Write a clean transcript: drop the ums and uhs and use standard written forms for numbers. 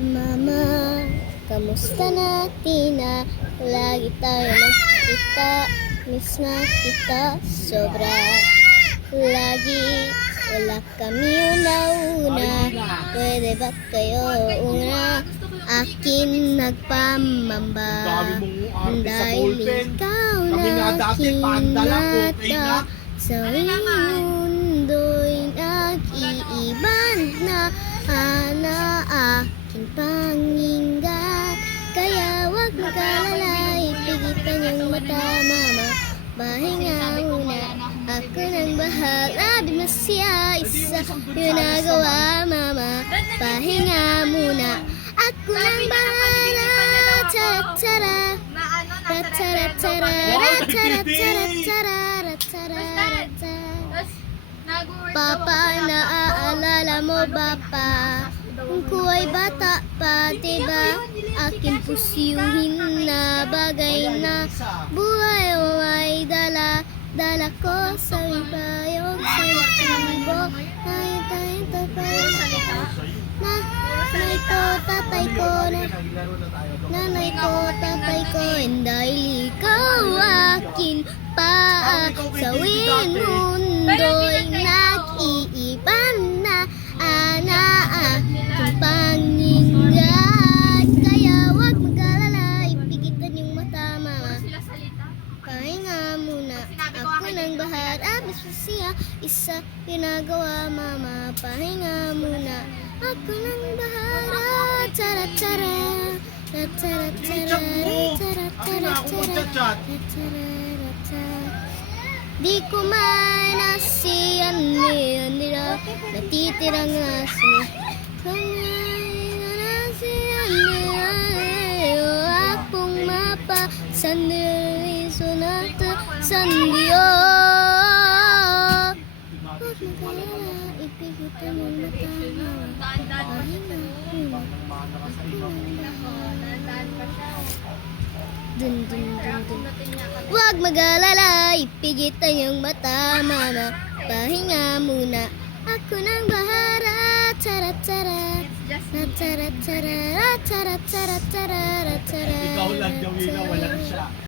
Mama, kamusta na Tina? Lagi tayo magkita, miss na kita sobra. Lagi wala kami una-una, pwede ba kayo una? Akin nagpamamba dahil ikaw na kinata. Sa mundo'y nag-iiban na aking panginggan. Kaya wag mag-alala, ipigitan yung mata, mama. Pahinga muna, ako nang bahala. Di masya, isa yung nagawa, mama. Pahinga muna, ako nang bahala. Tara-tara, ratara-tara, ratara-tara, ratara-tara. Papa, naaalala mo ba pa? Kung ko ay bata pa, diba? Akin pusyuhin na bagay na buhay o ay dala ko sa ibayong sa ibo. Nanay ko, tatay ko, nanay ko, tatay ko, and dahil ikaw akin pa, sawin mundo'y nag-iiban na aking panginggan. Kaya wag mag-alala, ipigitan yung mata, mama. Pahinga muna, ako nang bahala. Bisya, isa ginagawa, mama. Pahinga muna, ako nang bahala. Tara-tara, tara-tara, tara-tara, di ko man nasiyan nila natitirang aso. Nasiyan nila akong mapa sandiriso nato sandiyo. Huwag mag-alala, ipigitan mo mata, dun, dun, dun, dun. Huwag mag-alala, ipigitan yung mata, mama. Pahinga muna, ako nang bahala. Tara-tara, tara-tara, tara-tara, tara-tara, tara-tara. Ikaw lang gawin na walang siya.